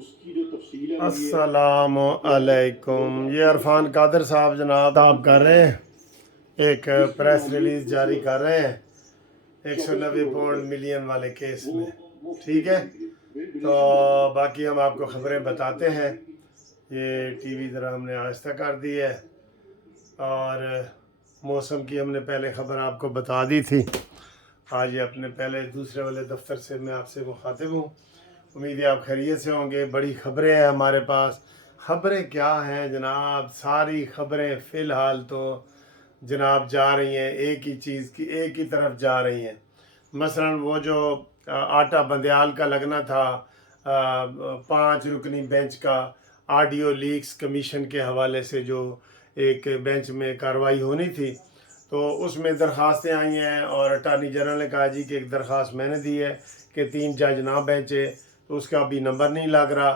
अस्सलाम अलैकुम। ये इरफान कादर साहब जनाब कर रहे हैं, एक प्रेस रिलीज जारी कर रहे हैं 190 पाउंड मिलियन वाले केस में। ठीक है, तो बाकी हम आपको खबरें बताते हैं। ये टीवी ज़रा हमने आहिस्ता कर दी है और मौसम की हमने पहले ख़बर आपको बता दी थी। आज ये अपने पहले दूसरे वाले दफ्तर से मैं आपसे मुखातिब हूँ। उम्मीद है आप खैरियत से होंगे। बड़ी ख़बरें हैं हमारे पास। ख़बरें क्या हैं जनाब, सारी ख़बरें फ़िलहाल तो जनाब जा रही हैं एक ही चीज़ की, एक ही तरफ जा रही हैं। मसलन वो जो आटा बंदयाल का लगना था, 5 रुकनी बेंच का ऑडियो लीक्स कमीशन के हवाले से जो एक बेंच में कार्रवाई होनी थी, तो उसमें दरख्वास्तें आई हैं और अटार्नी जनरल ने कहा जी कि एक दरख्वास्त मैंने दी है कि 3 जज ना बेंचे, तो उसका अभी नंबर नहीं लग रहा।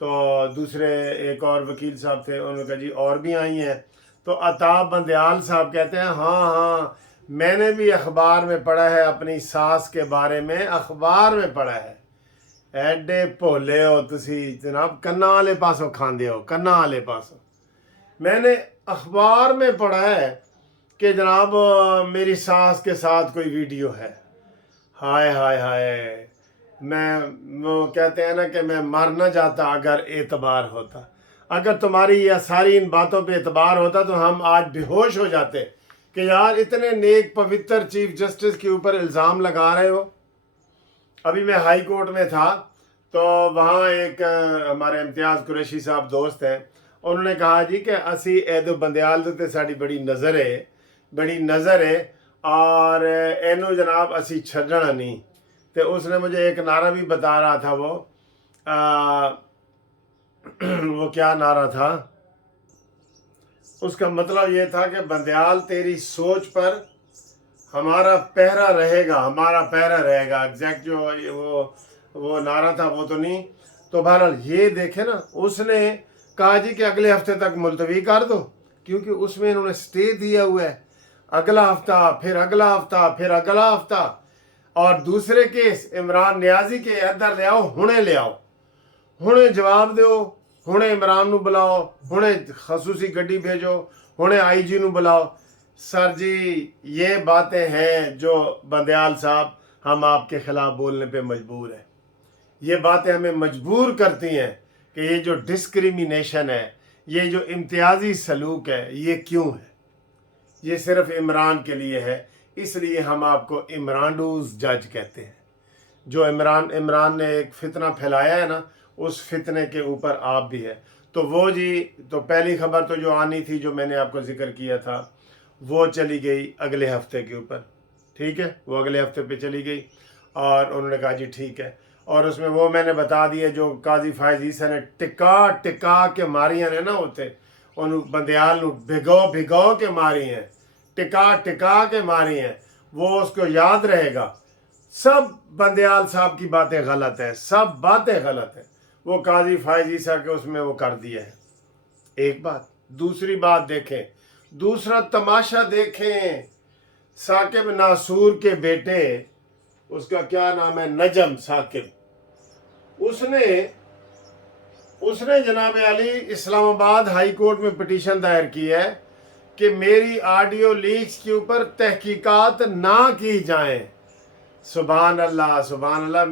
तो दूसरे एक और वकील साहब थे, उन्होंने कहा जी और भी आई हैं। तो अताब बंदयाल साहब कहते हैं हाँ मैंने भी अखबार में पढ़ा है, अपनी सास के बारे में अखबार में पढ़ा है। एडे भोले हो तुसी जनाब, कन्ना वाले पासों खांदे हो, कन्ना वाले पासों। मैंने अखबार में पढ़ा है कि जनाब मेरी सास के साथ कोई वीडियो है। हाय हाय हाय, मैं वो कहते हैं ना कि मैं मर न जाता अगर एतबार होता। अगर तुम्हारी या सारी इन बातों पे एतबार होता तो हम आज बेहोश हो जाते कि यार इतने नेक पवित्र चीफ जस्टिस के ऊपर इल्ज़ाम लगा रहे हो। अभी मैं हाई कोर्ट में था तो वहाँ एक हमारे इम्तियाज़ कुरैशी साहब दोस्त हैं, उन्होंने कहा जी कि असी एदो बंदयाल ते साड़ी बड़ी नज़र है और एनू जनाब असी छड्डना नहीं। तो उसने मुझे एक नारा भी बता रहा था, वो क्या नारा था, उसका मतलब ये था कि बंदयाल तेरी सोच पर हमारा पहरा रहेगा। एग्जैक्ट जो वो नारा था वो तो नहीं। तो बहरहाल ये देखे ना, उसने कहा जी कि अगले हफ्ते तक मुलतवी कर दो, क्योंकि उसमें इन्होंने स्टे दिया हुआ है। अगला हफ्ता, फिर अगला हफ्ता, फिर अगला हफ्ता। और दूसरे केस इमरान नियाजी के इधर ले आओ, हुणे जवाब दो, हुणे इमरान नू बुलाओ, हुणे खसूसी गड्डी भेजो, हुणे IG नू बुलाओ। सर जी ये बातें हैं जो बंदयाल साहब हम आपके खिलाफ बोलने पे मजबूर हैं। ये बातें हमें मजबूर करती हैं कि ये जो डिस्क्रिमिनेशन है, ये जो इम्तियाजी सलूक है, ये क्यों है? ये सिर्फ इमरान के लिए है, इसलिए हम आपको इमरानडूज जज कहते हैं। जो इमरान ने एक फितना फैलाया है ना, उस फितने के ऊपर आप भी है। तो वो जी, तो पहली खबर तो जो आनी थी, जो मैंने आपको जिक्र किया था, वो चली गई अगले हफ्ते के ऊपर। ठीक है, वो अगले हफ्ते पे चली गई और उन्होंने कहा जी ठीक है। और उसमें वो मैंने बता दिया जो काजी फायज ईसा ने टिका के मारियां ने ना होते, उन बंदयाल भिगो के मारी हैं, टिका के मारी हैं, वो उसको याद रहेगा। सब बंदयाल साहब की बातें गलत है, सब बातें गलत है। वो काजी फायज ईसा के उसमें वो कर दिया है। एक बात, दूसरी बात देखें, दूसरा तमाशा देखें। साकिब नासूर के बेटे, उसका क्या नाम है, नजम साकिब, उसने जनाब अली इस्लामाबाद हाई कोर्ट में पिटीशन दायर की है कि मेरी ऑडियो लीक्स के ऊपर तहकीकात ना की जाए। सुभान अल्लाह, सुभान अल्लाह।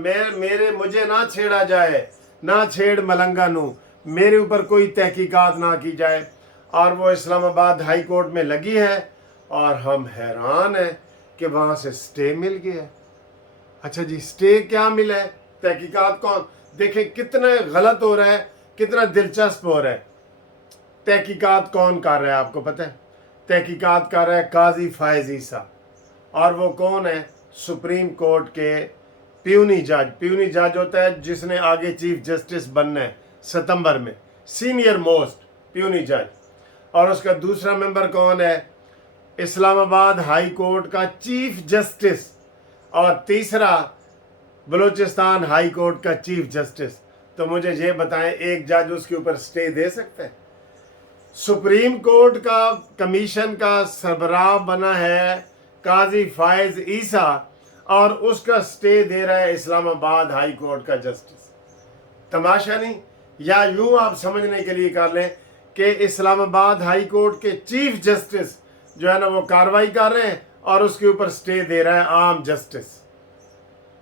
मुझे ना छेड़ा जाए, ना छेड़ मलंगा नू, मेरे ऊपर कोई तहकीकात ना की जाए। और वो इस्लामाबाद हाई कोर्ट में लगी है और हम हैरान हैं कि वहाँ से स्टे मिल गया। अच्छा जी, स्टे क्या मिला है, तहकीकात कौन? देखें कितना गलत हो रहा है, कितना दिलचस्प हो रहा है। तहकीकात कौन कर रहा है आपको पता है? तहकीकात कर रहा है काजी फायज ईसा। और वो कौन है? सुप्रीम कोर्ट के प्यूनी जज होता है जिसने आगे चीफ जस्टिस बनना है सितंबर में, सीनियर मोस्ट प्यूनी जज। और उसका दूसरा मेंबर कौन है? इस्लामाबाद हाई कोर्ट का चीफ जस्टिस। और तीसरा बलूचिस्तान हाई कोर्ट का चीफ जस्टिस। तो मुझे ये बताएं, एक जज उसके ऊपर स्टे दे सकते हैं? सुप्रीम कोर्ट का कमीशन का सरबराह बना है काजी फायज ईसा और उसका स्टे दे रहा है इस्लामाबाद हाई कोर्ट का जस्टिस। तमाशा नहीं, या यूं आप समझने के लिए कर लें कि इस्लामाबाद हाई कोर्ट के चीफ जस्टिस जो है ना वो कार्रवाई कर रहे हैं और उसके ऊपर स्टे दे रहा है आम जस्टिस,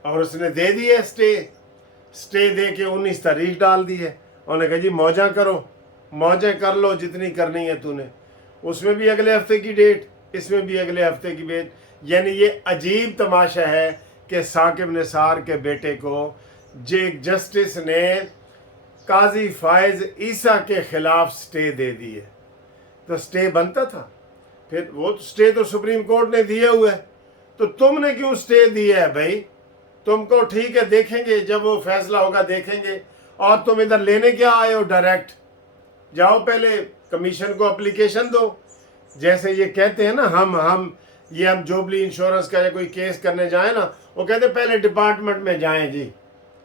और उसने दे दी है स्टे दे के 19 तारीख डाल दी है। उन्होंने कहा जी मौजा करो, मौजें कर लो जितनी करनी है तूने। उसमें भी अगले हफ्ते की डेट, इसमें भी अगले हफ्ते की डेट। यानी ये अजीब तमाशा है कि साकिब निसार के बेटे को एक जस्टिस ने काजी फायज ईसा के खिलाफ स्टे दे दी है। तो स्टे बनता था, फिर वो स्टे तो सुप्रीम कोर्ट ने दिए हुए है, तो तुमने क्यों स्टे दिया है भाई? तुमको ठीक है देखेंगे, जब वो फैसला होगा देखेंगे। और तुम इधर लेने क्या आए हो? डायरेक्ट जाओ पहले कमीशन को एप्लीकेशन दो। जैसे ये कहते हैं ना हम जोबली इंश्योरेंस का या कोई केस करने जाए ना, वो कहते पहले डिपार्टमेंट में जाएं जी,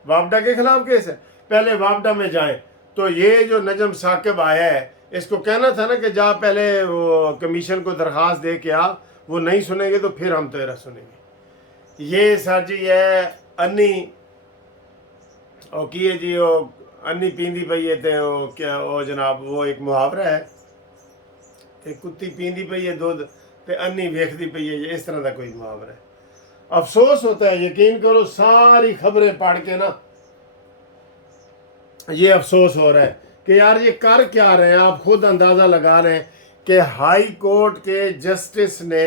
वापडा के खिलाफ केस है, पहले वापडा में जाएं। तो ये जो नजम साकिब आया है, इसको कहना था ना कि जा पहले वो कमीशन को दरख्वास्त दे के आ, वो नहीं सुनेंगे तो फिर हम तेरा सुनेंगे। ये सर जी है अन्नी की है जी, वो अन्नी पींदी पई है ते वो क्या वो जनाब वो एक मुहावरा है, एक कुत्ती पींदी पई है दूध ते अन्नी वेखदी पई है, इस तरह का कोई मुहावरा है। अफसोस होता है, यकीन करो सारी खबरें पढ़ के ना ये अफसोस हो रहा है कि यार ये कर क्या रहे हैं। आप खुद अंदाज़ा लगा रहे हैं कि हाई कोर्ट के जस्टिस ने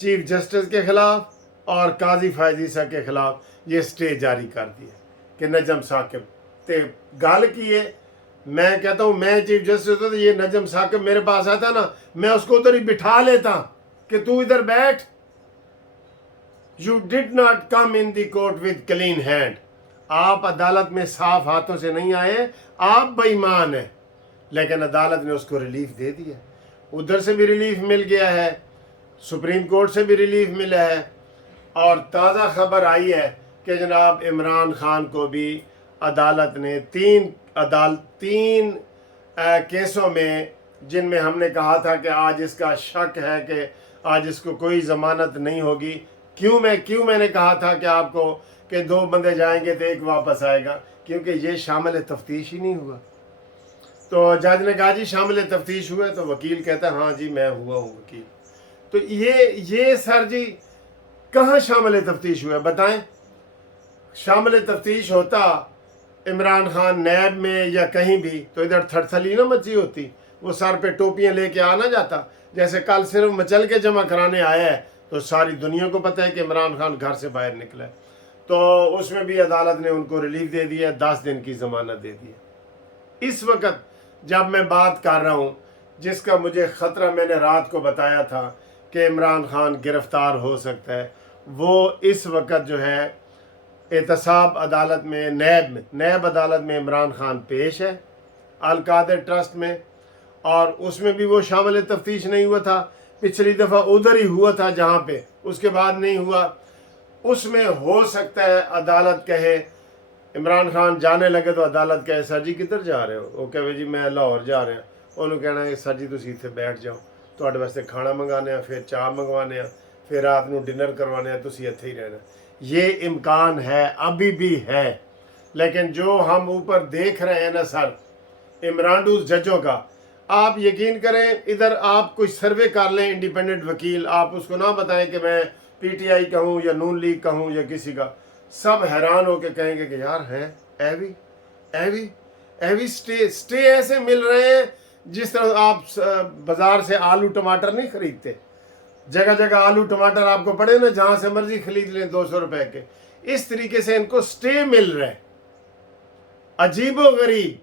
चीफ जस्टिस के खिलाफ और काजी फायज ईसा के खिलाफ ये स्टे जारी कर दिया कि नजम साकिब ते गल की है। मैं कहता हूँ मैं चीफ जस्टिस होता तो ये नजम साकिब मेरे पास आता ना, मैं उसको उधर ही बिठा लेता कि तू इधर बैठ। You did not come in the court with clean hand. आप अदालत में साफ हाथों से नहीं आए, आप बेईमान हैं। लेकिन अदालत ने उसको रिलीफ दे दिया, उधर से भी रिलीफ मिल गया है, सुप्रीम कोर्ट से भी रिलीफ मिला है। और ताज़ा खबर आई है कि जनाब इमरान खान को भी अदालत ने तीन केसों में, जिनमें हमने कहा था कि आज इसका शक है कि आज इसको कोई ज़मानत नहीं होगी। क्यों मैंने कहा था कि आपको कि 2 बंदे जाएंगे तो एक वापस आएगा, क्योंकि ये शामिल तफ्तीश ही नहीं हुआ। तो जज ने कहा जी शामिल तफ्तीश हुआ, तो वकील कहता है हाँ जी मैं हुआ हूँ वकील। तो ये सर जी कहाँ शामिल तफ्तीश हुआ बताएं? शामिल तफ्तीश होता इमरान खान नैब में या कहीं भी, तो इधर थरथली ना मची होती, वो सर पे टोपियाँ लेके आना जाता। जैसे कल सिर्फ मचल के जमा कराने आया है, तो सारी दुनिया को पता है कि इमरान खान घर से बाहर निकला है। तो उसमें भी अदालत ने उनको रिलीफ दे दिया, 10 दिन की ज़मानत दे दी है। इस वक्त जब मैं बात कर रहा हूँ, जिसका मुझे ख़तरा मैंने रात को बताया था कि इमरान खान गिरफ़्तार हो सकता है, वो इस वक्त जो है एहतसाब अदालत में नैब अदालत में इमरान खान पेश है अल-कादर ट्रस्ट में, और उसमें भी वो शामिल तफ्तीश नहीं हुआ था। पिछली दफ़ा उधर ही हुआ था जहाँ पे, उसके बाद नहीं हुआ। उसमें हो सकता है अदालत कहे, इमरान खान जाने लगे तो अदालत कहे सर जी किधर जा रहे हो? वो कहे जी मैं लाहौर जा रहा। उन्होंने कहना है सर जी तुम इत्थे बैठ जाओ, ਤੁਹਾਡੇ वास्ते खाना मंगाने, फिर चाह मंगवाने, फिर रात को डिनर करवाने, तुम इत्थे ही रहना। ये इम्कान है, अभी भी है। लेकिन जो हम ऊपर देख रहे हैं ना सर इमरानडूज जजों का, आप यकीन करें, इधर आप कोई सर्वे कर लें इंडिपेंडेंट वकील, आप उसको ना बताएं कि मैं पीटीआई का हूँ या नून लीग का हूँ या किसी का, सब हैरान होकर कहेंगे कि यार हैं एवी स्टे ऐसे मिल रहे हैं जिस तरह आप बाजार से आलू टमाटर नहीं खरीदते, जगह जगह आलू टमाटर आपको पड़े ना, जहाँ से मर्जी खरीद लें 200 रुपए के, इस तरीके से इनको स्टे मिल रहा है। अजीबो गरीब,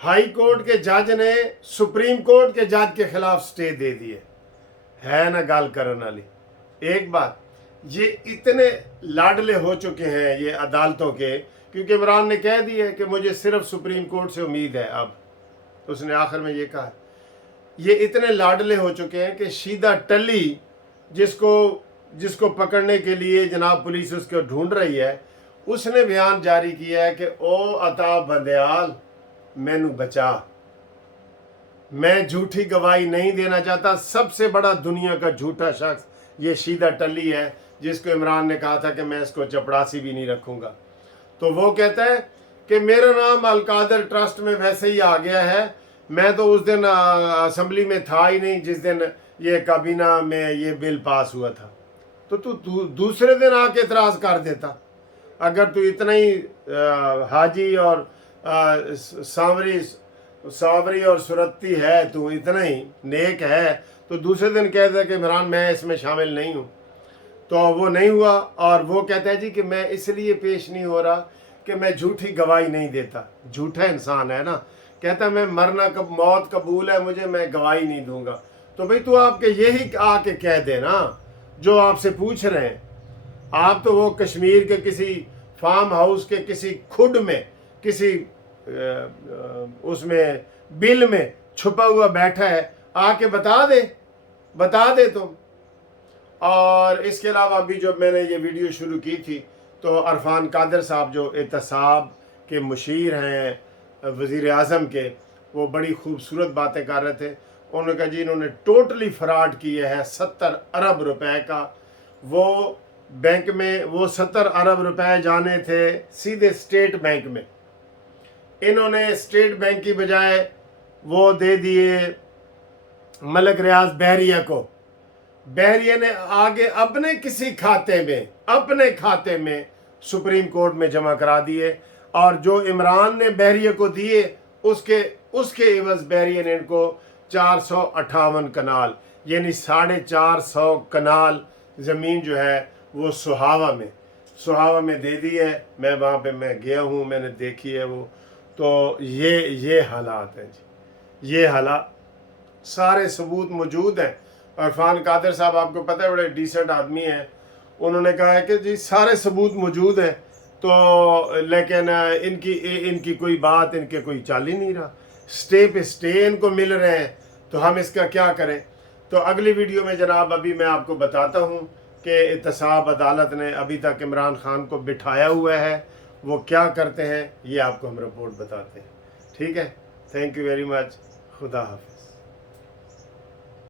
हाई कोर्ट के जज ने सुप्रीम कोर्ट के जज के खिलाफ स्टे दे दिए, है ना गाल करने वाली। एक बात, ये इतने लाडले हो चुके हैं ये अदालतों के, क्योंकि इमरान ने कह दिया है कि मुझे सिर्फ सुप्रीम कोर्ट से उम्मीद है। अब उसने आखिर में ये कहा, ये इतने लाडले हो चुके हैं कि शीदा टली जिसको पकड़ने के लिए जनाब पुलिस उसको ढूंढ रही है, उसने बयान जारी किया है कि ओ अता बंदयाल मैनू बचा, मैं झूठी गवाही नहीं देना चाहता। सबसे बड़ा दुनिया का झूठा शख्स ये शीदा टली है, जिसको इमरान ने कहा था कि मैं इसको चपड़ासी भी नहीं रखूंगा। तो वो कहता है कि मेरा नाम अलकादर ट्रस्ट में वैसे ही आ गया है, मैं तो उस दिन असम्बली में था ही नहीं जिस दिन ये काबीना में ये बिल पास हुआ था, तो तू दूसरे दिन आके इतराज़ कर देता। अगर तू इतना ही हाजी और सांवरी और सुरती है, तू इतना ही नेक है, तो दूसरे दिन कह दे कि इमरान मैं इसमें शामिल नहीं हूँ। तो वो नहीं हुआ, और वो कहता है जी कि मैं इसलिए पेश नहीं हो रहा कि मैं झूठी गवाही नहीं देता। झूठा इंसान है ना, कहता मैं मरना मौत कबूल है मुझे, मैं गवाही नहीं दूंगा। तो भाई तू आपके यही आके कह दे ना जो आपसे पूछ रहे हैं। आप तो वो कश्मीर के किसी फार्म हाउस के किसी खुड में किसी उसमें बिल में छुपा हुआ बैठा है, आके बता दे तुम। और इसके अलावा अभी जब मैंने ये वीडियो शुरू की थी तो अरफान कादर साहब जो एहतसाब के मुशीर हैं वज़ीर आज़म के, वो बड़ी खूबसूरत बातें कर रहे थे। उन्होंने कहा जी इन्होंने टोटली फ्रॉड किया है 70 अरब रुपए का। वो बैंक में वो 70 अरब रुपए जाने थे सीधे स्टेट बैंक में, इन्होंने स्टेट बैंक की बजाय वो दे दिए मलिक रियाज बहरिया को। बहरिया ने आगे अपने किसी अपने खाते में सुप्रीम कोर्ट में जमा करा दिए, और जो इमरान ने बहरिया को दिए उसके एवज बहरिया ने इनको 458 कनाल यानी 450 कनाल ज़मीन जो है वो सुहावा में दे दी है। मैं वहाँ पे मैं गया हूँ, मैंने देखी है वो। तो ये हालात हैं जी, ये हालात, सारे सबूत मौजूद हैं। अरफान कादर साहब आपको पता है बड़े डिसेंट आदमी हैं, उन्होंने कहा है कि जी सारे सबूत मौजूद हैं, तो लेकिन इनकी कोई बात, इनके कोई चाल ही नहीं रहा। स्टे पे स्टे इनको मिल रहे हैं, तो हम इसका क्या करें। तो अगली वीडियो में जनाब अभी मैं आपको बताता हूँ कि एहतसाब अदालत ने अभी तक इमरान खान को बिठाया हुआ है, वो क्या करते हैं ये आपको हम रिपोर्ट बताते हैं। ठीक है, थैंक यू वेरी मच, खुदा हाफिज़।